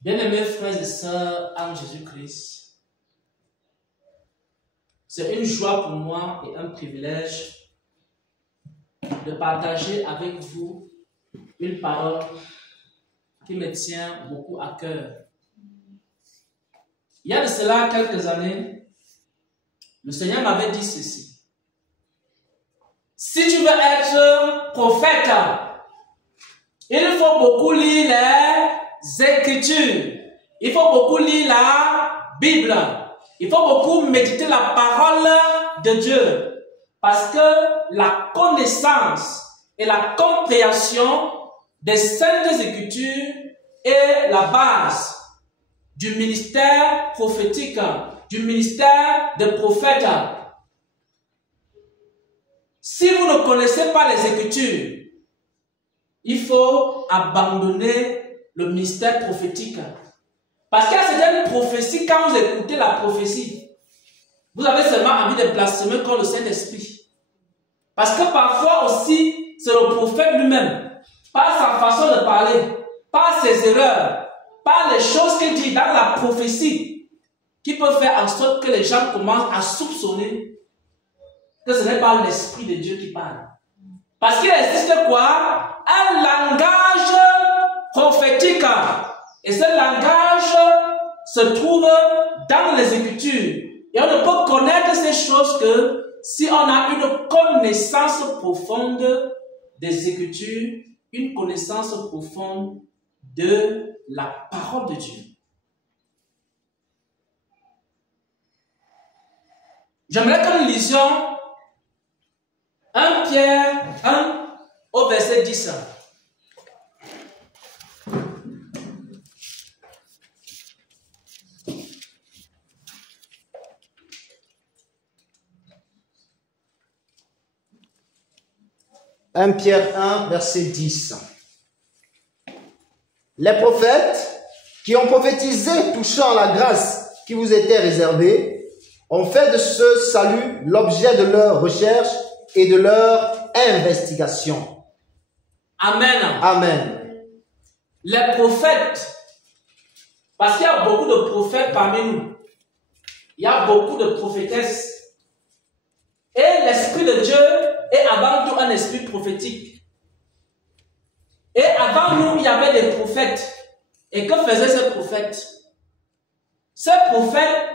Bien-aimés frères et sœurs en Jésus-Christ, c'est une joie pour moi et un privilège de partager avec vous une parole qui me tient beaucoup à cœur. Il y a de cela quelques années, le Seigneur m'avait dit ceci. Si tu veux être prophète, il faut beaucoup lire les Écritures. Il faut beaucoup lire la Bible. Il faut beaucoup méditer la parole de Dieu. Parce que la connaissance et la compréhension des Saintes Écritures est la base du ministère prophétique, du ministère de prophète. Si vous ne connaissez pas les Écritures, il faut abandonner le ministère prophétique. Parce qu'il y a certaines prophéties, quand vous écoutez la prophétie, vous avez seulement envie de blasphémer contre le Saint-Esprit. Parce que parfois aussi, c'est le prophète lui-même, par sa façon de parler, par ses erreurs, par les choses qu'il dit dans la prophétie, qui peut faire en sorte que les gens commencent à soupçonner que ce n'est pas l'Esprit de Dieu qui parle. Parce qu'il existe quoi? Un langage prophétique. Et ce langage se trouve dans les Écritures. Et on ne peut connaître ces choses que si on a une connaissance profonde des Écritures, une connaissance profonde de la parole de Dieu. J'aimerais que nous lisions 1 Pierre 1 au verset 10. « 1 Pierre 1, verset 10. Les prophètes qui ont prophétisé touchant la grâce qui vous était réservée ont fait de ce salut l'objet de leur recherche et de leur investigation. » Amen. Amen. Les prophètes, parce qu'il y a beaucoup de prophètes parmi nous, il y a beaucoup de prophétesses, et l'Esprit de Dieu est avant tout un esprit prophétique. Et avant nous, il y avait des prophètes. Et que faisaient ces prophètes? Ces prophètes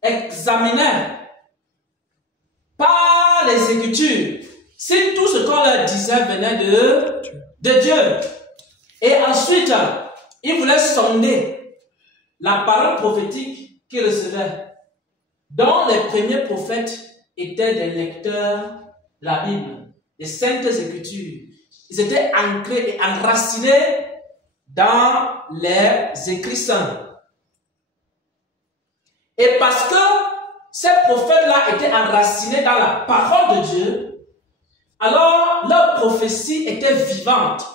examinaient par les Écritures si tout ce qu'on leur disait venait de Dieu. Et ensuite, ils voulaient sonder la parole prophétique qu'ils recevaient. Donc, les premiers prophètes étaient des lecteurs de la Bible, des Saintes Écritures. Ils étaient ancrés et enracinés dans les écrits saints. Et parce que ces prophètes-là étaient enracinés dans la parole de Dieu, alors leurs prophéties étaient vivantes.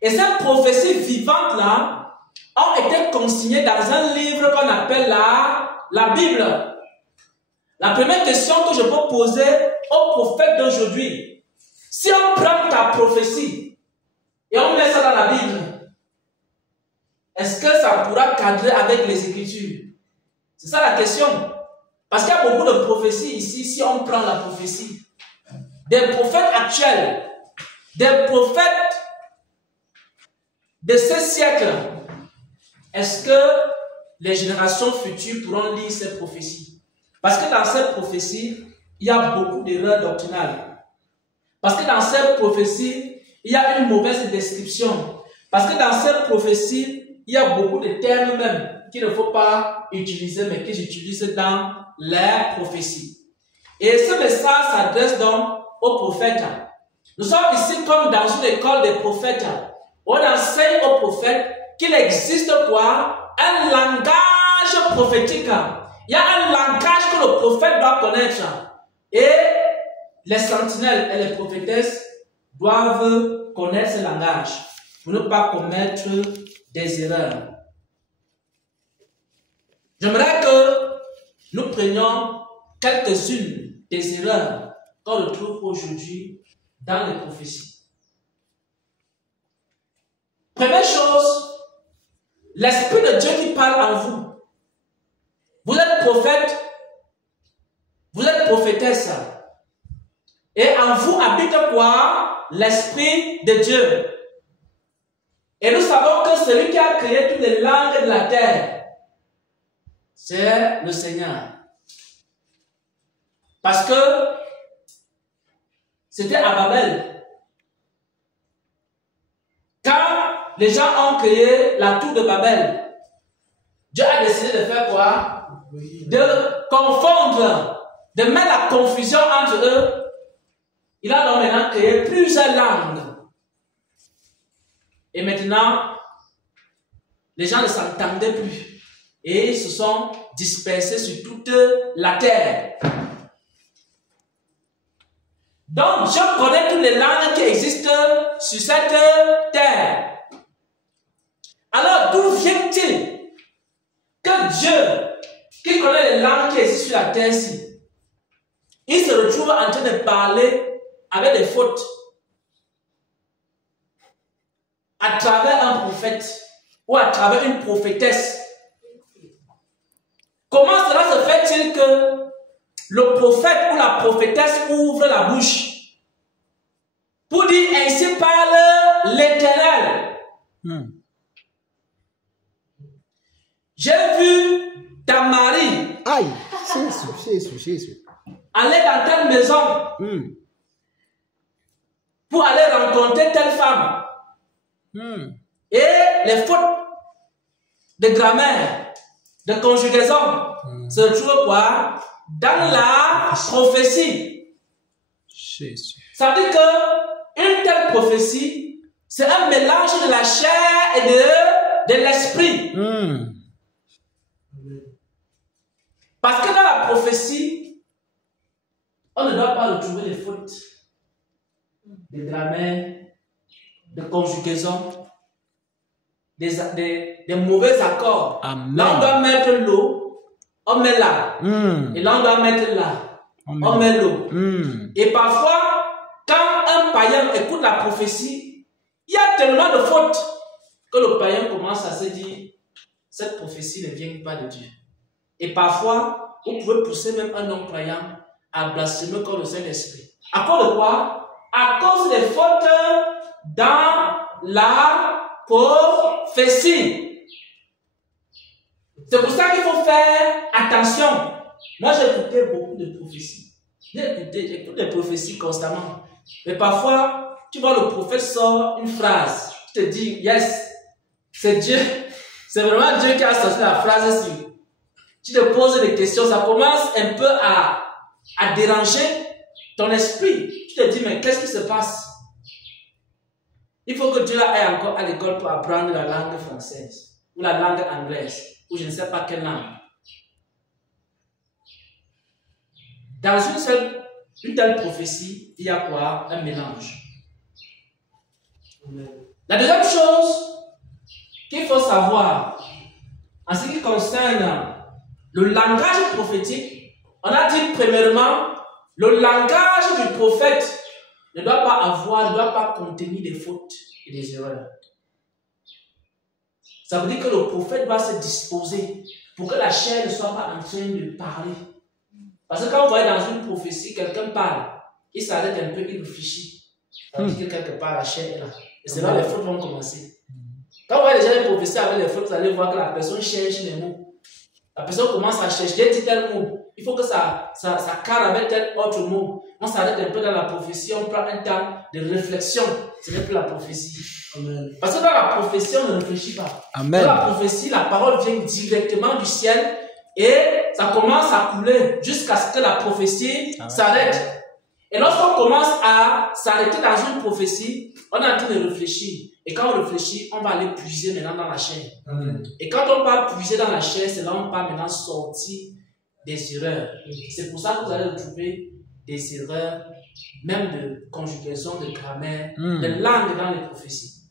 Et ces prophéties vivantes-là ont été consignées dans un livre qu'on appelle la Bible. La première question que je peux poser aux prophètes d'aujourd'hui, si on prend ta prophétie et on met ça dans la Bible, est-ce que ça pourra cadrer avec les Écritures? C'est ça la question. Parce qu'il y a beaucoup de prophéties ici, si on prend la prophétie. Des prophètes actuels, des prophètes de ce siècle, est-ce que les générations futures pourront lire ces prophéties? Parce que dans cette prophétie, il y a beaucoup d'erreurs doctrinales. Parce que dans cette prophétie, il y a une mauvaise description. Parce que dans cette prophétie, il y a beaucoup de termes même qu'il ne faut pas utiliser, mais que j'utilise dans les prophéties. Et ce message s'adresse donc aux prophètes. Nous sommes ici comme dans une école des prophètes. On enseigne aux prophètes qu'il existe quoi? Un langage prophétique. Il y a un langage que le prophète doit connaître. Et les sentinelles et les prophétesses doivent connaître ce langage pour ne pas commettre des erreurs. J'aimerais que nous prenions quelques-unes des erreurs qu'on retrouve aujourd'hui dans les prophéties. Première chose, l'Esprit de Dieu qui parle en vous. Vous êtes prophète, vous êtes prophétesse. Et en vous habite quoi? L'Esprit de Dieu. Et nous savons que celui qui a créé toutes les langues de la terre, c'est le Seigneur. Parce que c'était à Babel. Quand les gens ont créé la tour de Babel, Dieu a décidé de faire quoi? De confondre, de mettre la confusion entre eux. Il a donc maintenant créé plusieurs langues. Et maintenant, les gens ne s'entendaient plus. Et ils se sont dispersés sur toute la terre. Donc, Dieu connaît toutes les langues qui existent sur cette terre. Alors, d'où vient-il que Dieu, qui connaît les langues qui existent sur la terre-ci, il se retrouve en train de parler avec des fautes à travers un prophète ou à travers une prophétesse? Comment cela se fait-il que le prophète ou la prophétesse ouvre la bouche pour dire ainsi parle l'Éternel? J'ai vu ta Marie aller dans telle maison pour aller rencontrer telle femme. Et les fautes de grammaire, de conjugaison se retrouvent quoi? Dans la prophétie. Ça veut dire qu'une telle prophétie, c'est un mélange de la chair et de l'esprit. Parce que dans la prophétie, on ne doit pas retrouver les fautes de grammaire, de conjugaison, des mauvais accords. Amen. Là, on doit mettre l'eau, on met là. Et là, on doit mettre là. Amen. On met l'eau. Et parfois, quand un païen écoute la prophétie, il y a tellement de fautes que le païen commence à se dire, cette prophétie ne vient pas de Dieu. Et parfois, vous pouvez pousser même un non-croyant à blasphémer contre le Saint-Esprit. À cause de quoi? À cause des fautes dans la prophétie. C'est pour ça qu'il faut faire attention. Moi, j'ai écouté beaucoup de prophéties. J'écoute des prophéties constamment. Mais parfois, tu vois, le prophète sort une phrase. Tu te dis, yes, c'est Dieu. C'est vraiment Dieu qui a sorti la phrase sur. Tu te poses des questions, ça commence un peu à déranger ton esprit. Tu te dis, mais qu'est-ce qui se passe? Il faut que Dieu aille encore à l'école pour apprendre la langue française, ou la langue anglaise, ou je ne sais pas quelle langue. Dans une telle prophétie, il y a quoi? Un mélange. La deuxième chose qu'il faut savoir, en ce qui concerne le langage prophétique, on a dit premièrement, le langage du prophète ne doit pas contenir des fautes et des erreurs. Ça veut dire que le prophète doit se disposer pour que la chair ne soit pas en train de parler. Parce que quand vous voyez dans une prophétie, quelqu'un parle, il s'arrête un peu, il réfléchit. Ça veut dire que quelque part la chair est là. Et c'est là que les fautes vont commencer. Quand vous voyez déjà une prophétie avec les fautes, vous allez voir que la personne cherche les mots. La personne commence à chercher, j'ai dit tel mot. Il faut que ça cadre avec tel autre mot. On s'arrête un peu dans la prophétie, on prend un temps de réflexion. Ce n'est plus la prophétie. Amen. Parce que dans la prophétie, on ne réfléchit pas. Amen. Dans la prophétie, la parole vient directement du ciel et ça commence à couler jusqu'à ce que la prophétie s'arrête. Et lorsqu'on commence à s'arrêter dans une prophétie, on est en train de réfléchir. Et quand on réfléchit, on va aller puiser maintenant dans la chair. Et quand on va puiser dans la chair, c'est là où on va maintenant sortir des erreurs. C'est pour ça que vous allez retrouver des erreurs même de conjugaison, de grammaire, de langue dans les prophéties.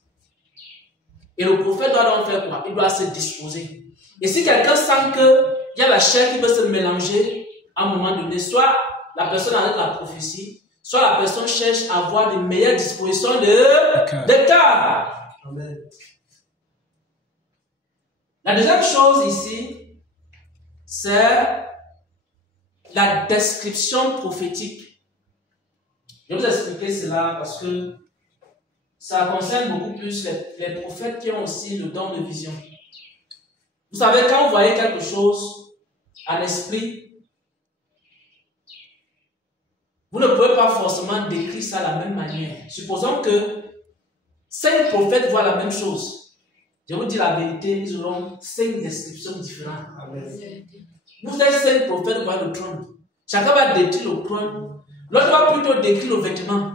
Et le prophète doit donc faire quoi? Il doit se disposer. Et si quelqu'un sent qu'il y a la chair qui peut se mélanger à un moment donné, soit la personne arrête la prophétie, soit la personne cherche à avoir de meilleures dispositions de cœur. Amen. La deuxième chose ici, c'est la description prophétique. Je vais vous expliquer cela parce que ça concerne beaucoup plus les prophètes qui ont aussi le don de vision. Vous savez, quand vous voyez quelque chose à l'esprit, vous ne pouvez pas forcément décrire ça de la même manière. Supposons que 5 prophètes voient la même chose. Je vous dis la vérité, ils auront 5 descriptions différentes. Amen. Vous êtes 5 prophètes voient le trône. Chacun va décrire le trône. L'autre va plutôt décrire le vêtement.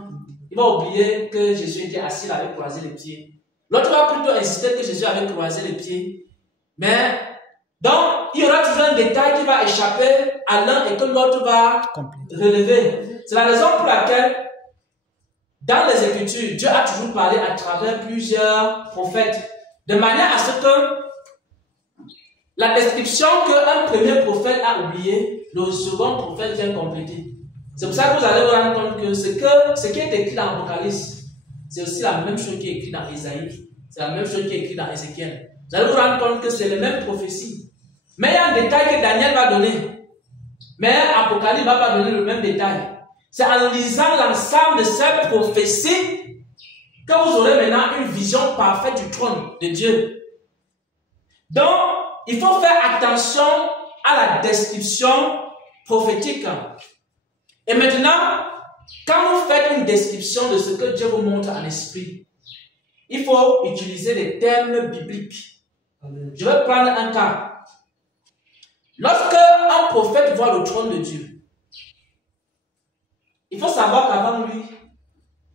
Il va oublier que Jésus était assis, il avait croisé les pieds. L'autre va plutôt insister que Jésus avait croisé les pieds. Mais, donc, il y aura toujours un détail qui va échapper à l'un et que l'autre va relever. C'est la raison pour laquelle, dans les Écritures, Dieu a toujours parlé à travers plusieurs prophètes, de manière à ce que la description qu'un premier prophète a oubliée, le second prophète vient compléter. C'est pour ça que vous allez vous rendre compte que ce qui est écrit dans l'Apocalypse, c'est aussi la même chose qui est écrit dans Isaïe, c'est la même chose qui est écrit dans Ézéchiel. Vous allez vous rendre compte que c'est les mêmes prophéties. Mais il y a un détail que Daniel va donner. Mais Apocalypse ne va pas donner le même détail. C'est en lisant l'ensemble de ces prophéties que vous aurez maintenant une vision parfaite du trône de Dieu. Donc, il faut faire attention à la description prophétique. Et maintenant, quand vous faites une description de ce que Dieu vous montre en esprit, il faut utiliser des termes bibliques. Je vais prendre un cas. Lorsque un prophète voit le trône de Dieu, il faut savoir qu'avant lui,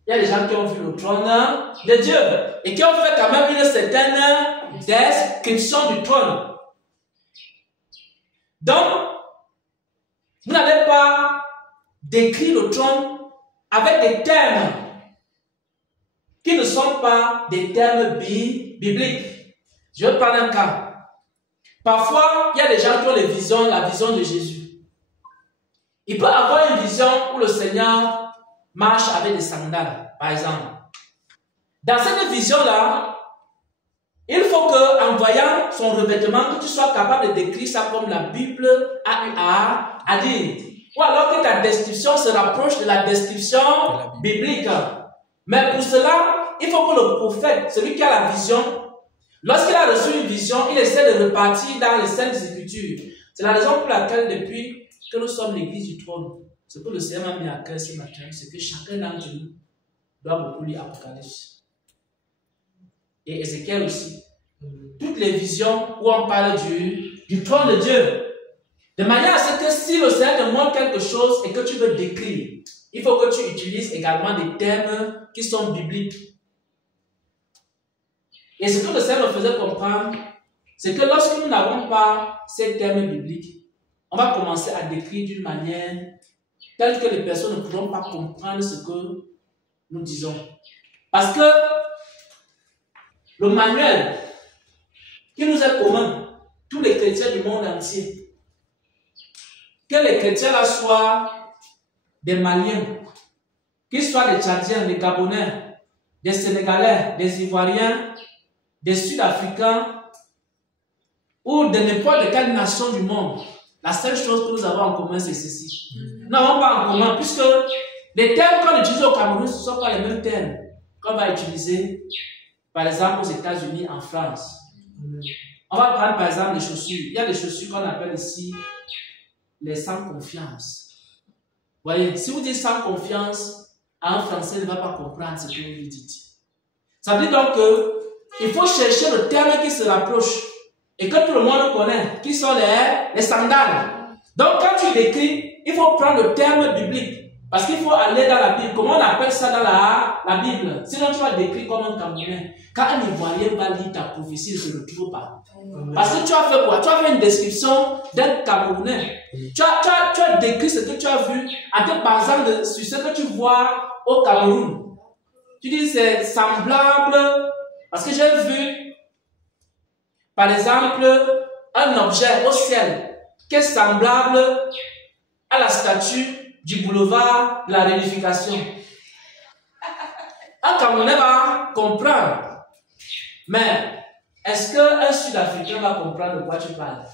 il y a des gens qui ont vu le trône de Dieu et qui ont fait quand même une certaine description du trône. Donc, vous n'allez pas décrire le trône avec des termes qui ne sont pas des termes bibliques. Je vais prendre un cas. Parfois, il y a des gens qui ont la vision de Jésus. Il peut avoir une vision où le Seigneur marche avec des sandales, par exemple. Dans cette vision-là, il faut qu'en voyant son revêtement, que tu sois capable de décrire ça comme la Bible a eu à dire. Ou alors que ta description se rapproche de la description biblique. Mais pour cela, il faut que le prophète, celui qui a la vision, lorsqu'il a reçu une vision, il essaie de repartir dans les Saintes Écritures. C'est la raison pour laquelle, depuis que nous sommes l'église du trône, ce que le Seigneur m'a mis à cœur ce matin, c'est que chacun d'entre nous doit beaucoup lire Apocalypse. Et Ézéchiel aussi. Toutes les visions où on parle du trône de Dieu. De manière à ce que si le Seigneur te montre quelque chose et que tu veux décrire, il faut que tu utilises également des termes qui sont bibliques. Et ce que le Seigneur me faisait comprendre, c'est que lorsque nous n'avons pas ces termes bibliques, on va commencer à décrire d'une manière telle que les personnes ne pourront pas comprendre ce que nous disons. Parce que le manuel qui nous est commun, tous les chrétiens du monde entier, que les chrétiens là soient des Maliens, qu'ils soient des Tchadiens, des Gabonais, des Sénégalais, des Ivoiriens, des Sud-Africains ou de n'importe quelle nation du monde, la seule chose que nous avons en commun, c'est ceci. Nous n'avons pas en commun, puisque les termes qu'on utilise au Cameroun, ce ne sont pas les mêmes termes qu'on va utiliser, par exemple, aux États-Unis, en France. On va prendre par exemple les chaussures. Il y a des chaussures qu'on appelle ici les sans confiance. Vous voyez, si vous dites sans confiance, un Français ne va pas comprendre ce que vous lui dites. Ça veut dire donc qu'il faut chercher le terme qui se rapproche et que tout le monde connaît, qui sont les sandales. Donc quand tu décris, il faut prendre le terme biblique. Parce qu'il faut aller dans la Bible. Comment on appelle ça dans la Bible? Sinon, tu vas décrire comme un Camerounais. Quand un Ivoirien va lire ta prophétie, il ne se retrouve pas. Parce que tu as fait quoi? Tu as fait une description d'un Camerounais. Tu as décrit ce que tu as vu en te basant sur ce que tu vois au Cameroun. Tu dis c'est semblable. Parce que j'ai vu, par exemple, un objet au ciel qui est semblable à la statue du boulevard de la réunification. Un Camerounais va comprendre. Mais est-ce qu'un Sud-Africain va comprendre de quoi tu parles?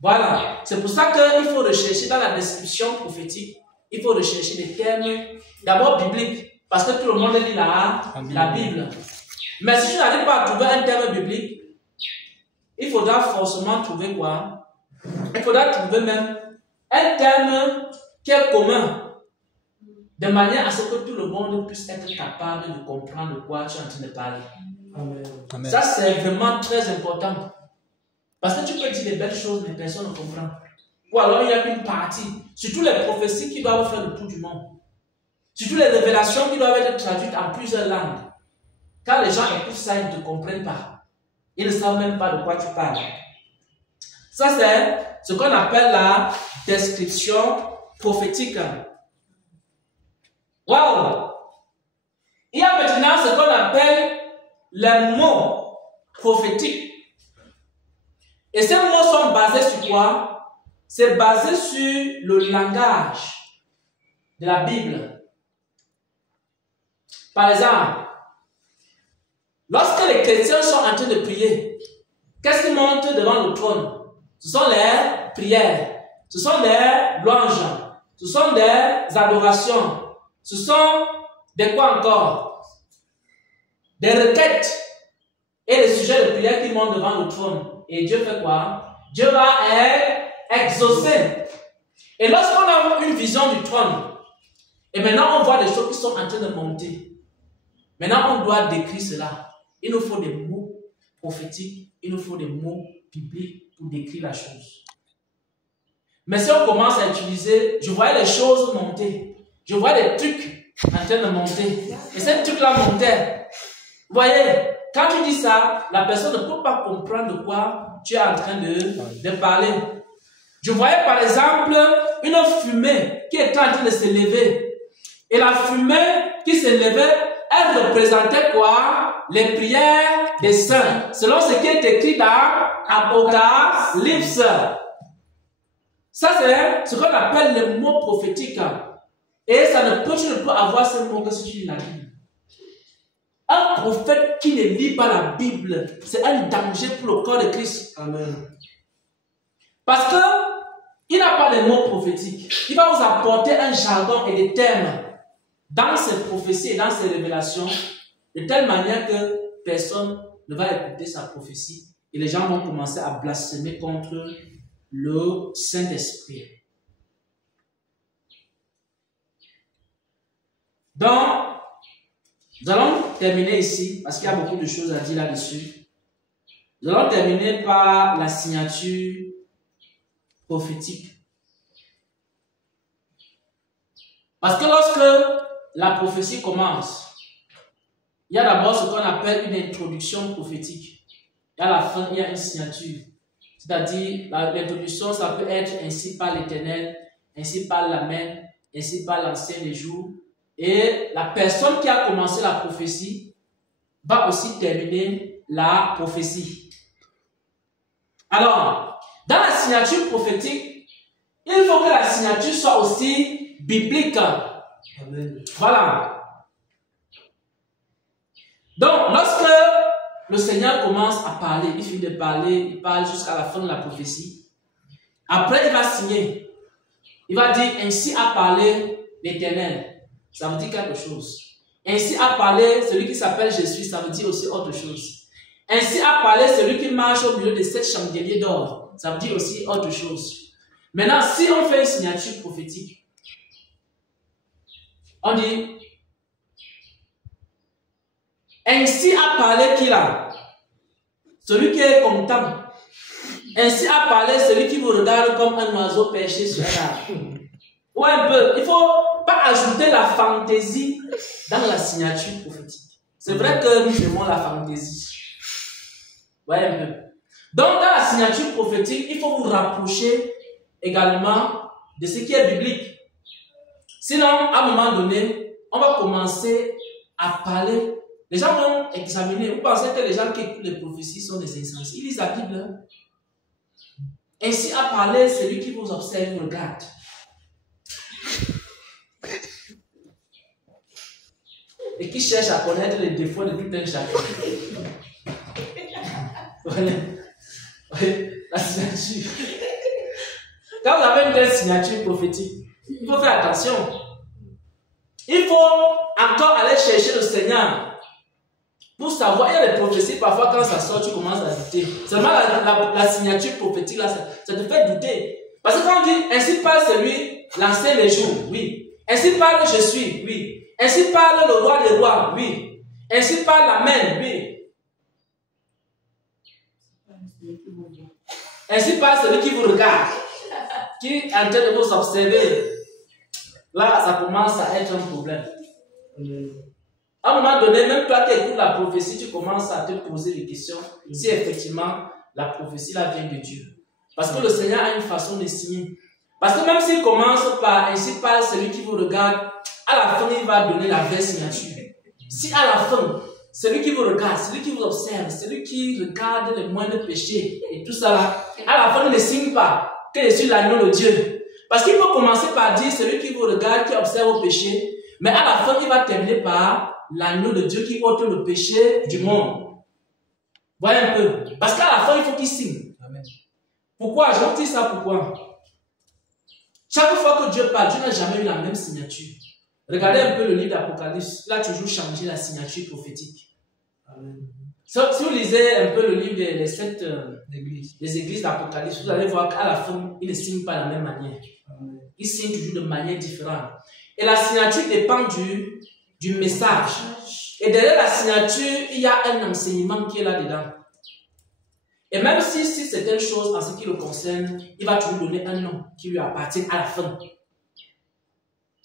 Voilà. C'est pour ça qu'il faut rechercher dans la description prophétique, il faut rechercher des termes d'abord bibliques. Parce que tout le monde lit la Bible. Mais si tu n'arrives pas à trouver un terme biblique, il faudra forcément trouver quoi? Il faudra trouver même un terme qui est commun, de manière à ce que tout le monde puisse être capable de comprendre de quoi tu es en train de parler. Amen. Ça, c'est vraiment très important. Parce que tu peux dire des belles choses, mais personne ne comprend. Ou alors il y a une partie, surtout les prophéties qui doivent faire le tour du monde. Surtout les révélations qui doivent être traduites en plusieurs langues. Quand les gens écoutent ça, ils ne te comprennent pas. Ils ne savent même pas de quoi tu parles. Ça, c'est ce qu'on appelle la description prophétique. Wow! Il y a maintenant ce qu'on appelle les mots prophétiques. Et ces mots sont basés sur quoi? C'est basé sur le langage de la Bible. Par exemple, lorsque les chrétiens sont en train de prier, qu'est-ce qu'ils montent devant le trône? Ce sont les prières, ce sont des louanges, ce sont des adorations, ce sont des quoi encore? Des requêtes et les sujets de prière qui montent devant le trône. Et Dieu fait quoi? Dieu va exaucer. Et lorsqu'on a une vision du trône, et maintenant on voit des choses qui sont en train de monter. Maintenant on doit décrire cela. Il nous faut des mots prophétiques, il nous faut des mots bibliques pour décrire la chose. Mais si on commence à utiliser, je voyais les choses monter. Je voyais des trucs en train de monter. Et ces trucs-là montaient. Vous voyez, quand tu dis ça, la personne ne peut pas comprendre de quoi tu es en train de parler. Je voyais par exemple une fumée qui était en train de se lever. Et la fumée qui se levait, elle représentait quoi? Les prières des saints. Selon ce qui est écrit dans Apocalypse. Ça, c'est ce qu'on appelle le mot prophétique. Et tu ne peux avoir ce mot que si tu lis la Bible. Un prophète qui ne lit pas la Bible, c'est un danger pour le corps de Christ. Amen. Parce que il n'a pas de mots prophétiques. Il va vous apporter un jargon et des termes dans ses prophéties et dans ses révélations, de telle manière que personne ne va écouter sa prophétie et les gens vont commencer à blasphémer contre le Saint-Esprit. Donc, nous allons terminer ici, parce qu'il y a beaucoup de choses à dire là-dessus. Nous allons terminer par la signature prophétique. Parce que lorsque la prophétie commence, il y a d'abord ce qu'on appelle une introduction prophétique. Et à la fin, il y a une signature. C'est-à-dire, l'introduction, ça peut être ainsi par l'Éternel, ainsi par l'Amen, ainsi par l'Ancien des jours. Et la personne qui a commencé la prophétie va aussi terminer la prophétie. Alors, dans la signature prophétique, il faut que la signature soit aussi biblique. Amen. Voilà. Donc, lorsque le Seigneur commence à parler, il finit de parler, il parle jusqu'à la fin de la prophétie. Après, il va signer. Il va dire, ainsi a parlé l'Éternel. Ça veut dire quelque chose. Ainsi a parlé celui qui s'appelle Jésus, ça veut dire aussi autre chose. Ainsi a parlé celui qui marche au milieu de 7 chandeliers d'or, ça veut dire aussi autre chose. Maintenant, si on fait une signature prophétique, on dit, ainsi a parlé qui là? Celui qui est content. Ainsi a parlé celui qui vous regarde comme un oiseau perché sur un arbre. Ouais, un peu. Il ne faut pas ajouter la fantaisie dans la signature prophétique. C'est vrai que nous aimons la fantaisie. Ouais, un peu. Donc, dans la signature prophétique, il faut vous rapprocher également de ce qui est biblique. Sinon, à un moment donné, on va commencer à parler. Les gens vont examiner. Vous pensez que les gens qui écoutent les prophéties sont des insensés? Ils lisent la Bible. Hein? Ainsi à parler, celui qui vous observe vous regarde. Et qui cherche à connaître les défauts de tout un chacun. Voilà. La signature. Quand vous avez une telle signature prophétique, il faut faire attention. Il faut encore aller chercher le Seigneur pour savoir. Il y a des prophéties, parfois quand ça sort, tu commences à douter. Seulement la signature prophétique, là, ça te fait douter. Parce que quand on dit, ainsi parle celui, l'ancien les jours, oui. Ainsi parle je suis, oui. Ainsi parle le roi des rois, oui. Ainsi parle l'Amen, oui. Ainsi parle celui qui vous regarde, qui est en train de vous observer. Là, ça commence à être un problème. À un moment donné, même toi qui écoutes la prophétie, tu commences à te poser des questions si effectivement la prophétie là vient de Dieu. Parce que le Seigneur a une façon de signer. Parce que même s'il commence par ainsi parle celui qui vous regarde, à la fin, il va donner la vraie signature. Si à la fin, celui qui vous regarde, celui qui vous observe, celui qui regarde les moindres péchés et tout ça là, à la fin, il ne signe pas que je suis l'agneau de Dieu. Parce qu'il peut commencer par dire celui qui vous regarde, qui observe vos péchés, mais à la fin, il va terminer par l'agneau de Dieu qui ôte le péché du monde. Voyez un peu. Parce qu'à la fin, il faut qu'il signe. Amen. Pourquoi? Je vous dis ça pourquoi? Chaque fois que Dieu parle, Dieu n'a jamais eu la même signature. Regardez un peu le livre d'Apocalypse. Il a toujours changé la signature prophétique. Amen. Si vous lisez un peu le livre des sept églises d'Apocalypse, vous allez voir qu'à la fin, il ne signe pas de la même manière. Amen. Il signe toujours de manière différente. Et la signature dépend du message. Et derrière la signature, il y a un enseignement qui est là-dedans. Et même si certaines choses en ce qui le concerne, il va toujours donner un nom qui lui appartient à la fin.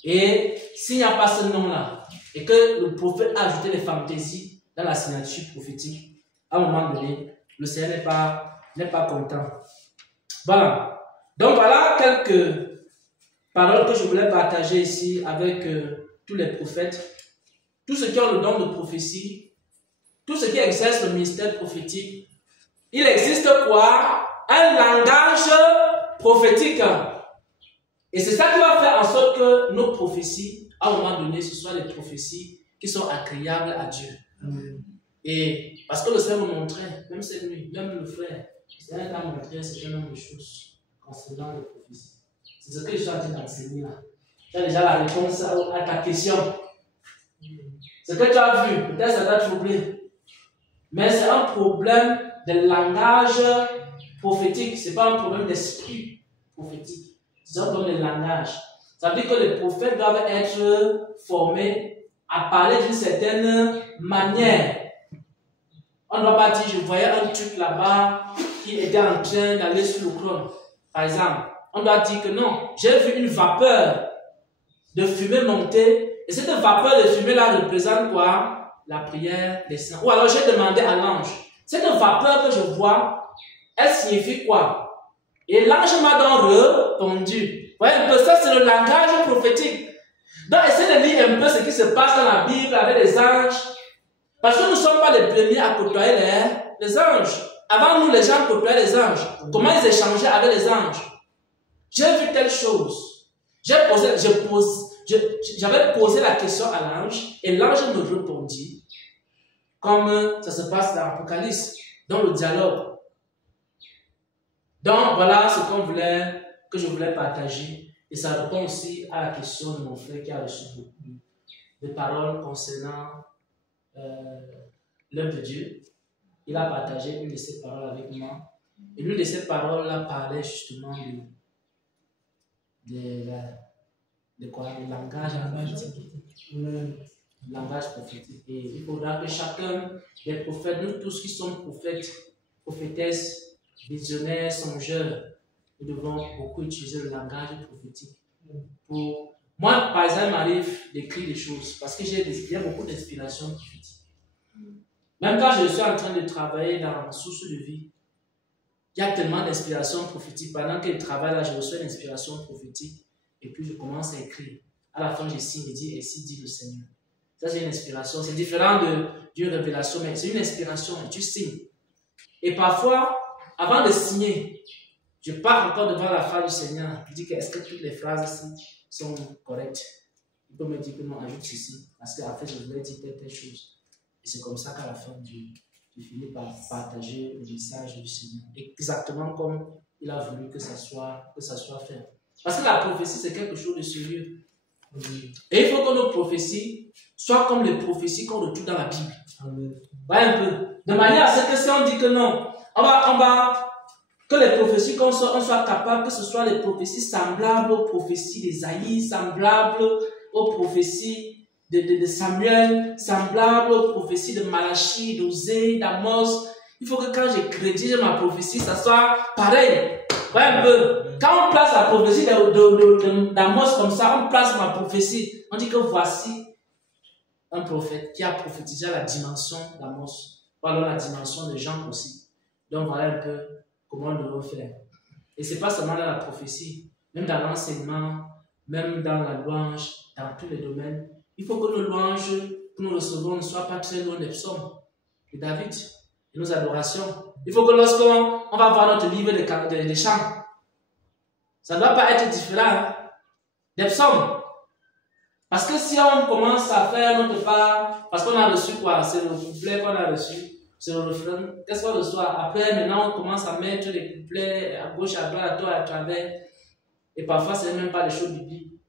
Et s'il n'y a pas ce nom-là, et que le prophète a ajouté des fantaisies dans la signature prophétique, à un moment donné, le Seigneur n'est pas content. Voilà. Donc voilà quelques paroles que je voulais partager ici avec tous les prophètes. Tous ceux qui ont le don de prophétie, tous ceux qui exercent le ministère prophétique, il existe quoi? Un langage prophétique. Et c'est ça qui va faire en sorte que nos prophéties, à un moment donné, ce soient des prophéties qui sont agréables à Dieu. Amen. Et parce que le Seigneur me montrait, même cette nuit, même le frère, le Seigneur m'a montré un certain nombre de choses concernant les prophéties. C'est ce que je suis en train d'enseigner là. Tu as déjà la réponse à ta question. Ce que tu as vu, peut-être ça t'a troublé. Mais c'est un problème de langage prophétique. Ce n'est pas un problème d'esprit prophétique. C'est un problème de langage. Ça veut dire que les prophètes doivent être formés à parler d'une certaine manière. On ne doit pas dire, je voyais un truc là-bas qui était en train d'aller sur le trône. Par exemple, on doit dire que non, j'ai vu une vapeur de fumée monter. Et cette vapeur de fumée-là représente quoi? La prière des saints. Ou alors j'ai demandé à l'ange, cette vapeur que je vois, elle signifie quoi? Et l'ange m'a donc répondu. Vous voyez un peu, ça c'est le langage prophétique. Donc essayez de lire un peu ce qui se passe dans la Bible avec les anges. Parce que nous ne sommes pas les premiers à côtoyer les anges. Avant nous, les gens côtoyaient les anges. Comment ils échangeaient avec les anges? J'ai vu telle chose. J'avais posé la question à l'ange et l'ange me répondit comme ça se passe dans l'Apocalypse, dans le dialogue. Donc voilà ce que je voulais partager et ça répond aussi à la question de mon frère qui a reçu beaucoup de paroles concernant l'œuvre de Dieu. Il a partagé une de ces paroles avec moi et l'une de ces paroles-là parlait justement de quoi? Le langage prophétique. Langage prophétique. Et il faudra que chacun des prophètes, nous tous qui sommes prophètes, prophétesses, visionnaires, songeurs, nous devons beaucoup utiliser le langage prophétique Moi, par exemple, il m'arrive d'écrire des choses parce que j'ai beaucoup d'inspiration prophétique. Même quand je suis en train de travailler dans Source de vie, il y a tellement d'inspiration prophétique. Pendant que je travaille là, je reçois l'inspiration prophétique et puis je commence à écrire. À la fin, je signe et dis, ainsi dit le Seigneur. Ça, c'est une inspiration. C'est différent d'une révélation, mais c'est une inspiration et tu signes. Et parfois, avant de signer, je pars encore devant la face du Seigneur. Je dis que est-ce que toutes les phrases ici sont correctes? Il peut me dire que non, ajoute ceci. Parce qu'après, je voulais dire telle chose. Et c'est comme ça qu'à la fin, je finis par partager le message du Seigneur. Exactement comme il a voulu que ça soit fait. Parce que la prophétie, c'est quelque chose de sérieux. Et il faut que nos prophéties soient comme les prophéties qu'on retrouve dans la Bible. Voyez un peu. De manière à ce que si on dit que non, que les prophéties on soit capable, que ce soit les prophéties semblables aux prophéties d'Ésaïe, semblables aux prophéties de Samuel, semblables aux prophéties de Malachie, d'Osée, d'Amos. Il faut que quand je rédige ma prophétie, ça soit pareil. Voyez un peu. Quand on place la prophétie d'Amos comme ça, on place ma prophétie. On dit que voici un prophète qui a prophétisé à la dimension d'Amos. Voilà la dimension de Jean aussi. Donc voilà un peu comment on devrait faire. Et ce n'est pas seulement dans la prophétie, même dans l'enseignement, même dans la louange, dans tous les domaines. Il faut que nos louanges que nous recevons ne soient pas très loin des psaumes de David et nos adorations. Il faut que lorsqu'on va voir notre livre de chants, ça ne doit pas être différent des psaumes. Parce que si on commence à faire notre part, parce qu'on a reçu quoi? C'est le couplet qu'on a reçu, c'est le refrain. Qu'est-ce qu'on reçoit? Après, maintenant, on commence à mettre les couplets à gauche, à droite, à droite, à travers. Et parfois, ce n'est même pas des choses bibliques.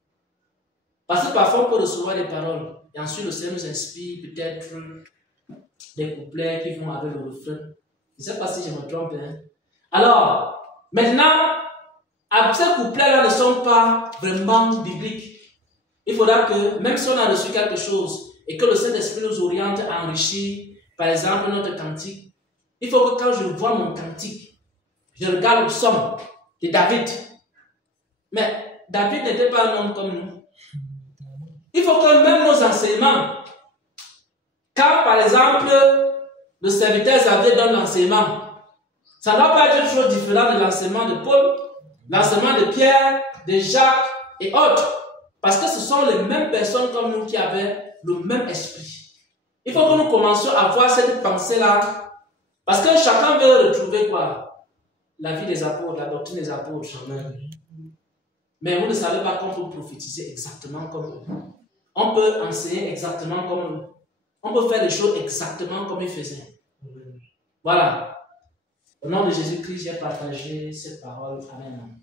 Parce que parfois, on peut recevoir des paroles. Et ensuite, le Seigneur nous inspire peut-être des couplets qui vont avec le refrain. Je ne sais pas si je me trompe. Hein? Alors, maintenant, ces couplets-là ne sont pas vraiment bibliques. Il faudra que, même si on a reçu quelque chose et que le Saint-Esprit nous oriente à enrichir, par exemple, notre cantique, il faut que quand je vois mon cantique, je regarde le psaume de David. Mais David n'était pas un homme comme nous. Il faut que même nos enseignements, quand par exemple, le serviteur Xavier donne l'enseignement, ça ne doit pas être chose différente de l'enseignement de Paul, l'enseignement de Pierre, de Jacques et autres. Parce que ce sont les mêmes personnes comme nous qui avaient le même esprit. Il faut que nous commencions à avoir cette pensée-là. Parce que chacun veut retrouver quoi? La vie des apôtres, la doctrine des apôtres. Mais vous ne savez pas qu'on peut prophétiser exactement comme eux. On peut enseigner exactement comme eux. On peut faire les choses exactement comme ils faisaient. Voilà. Au nom de Jésus-Christ, j'ai partagé cette parole. Amen.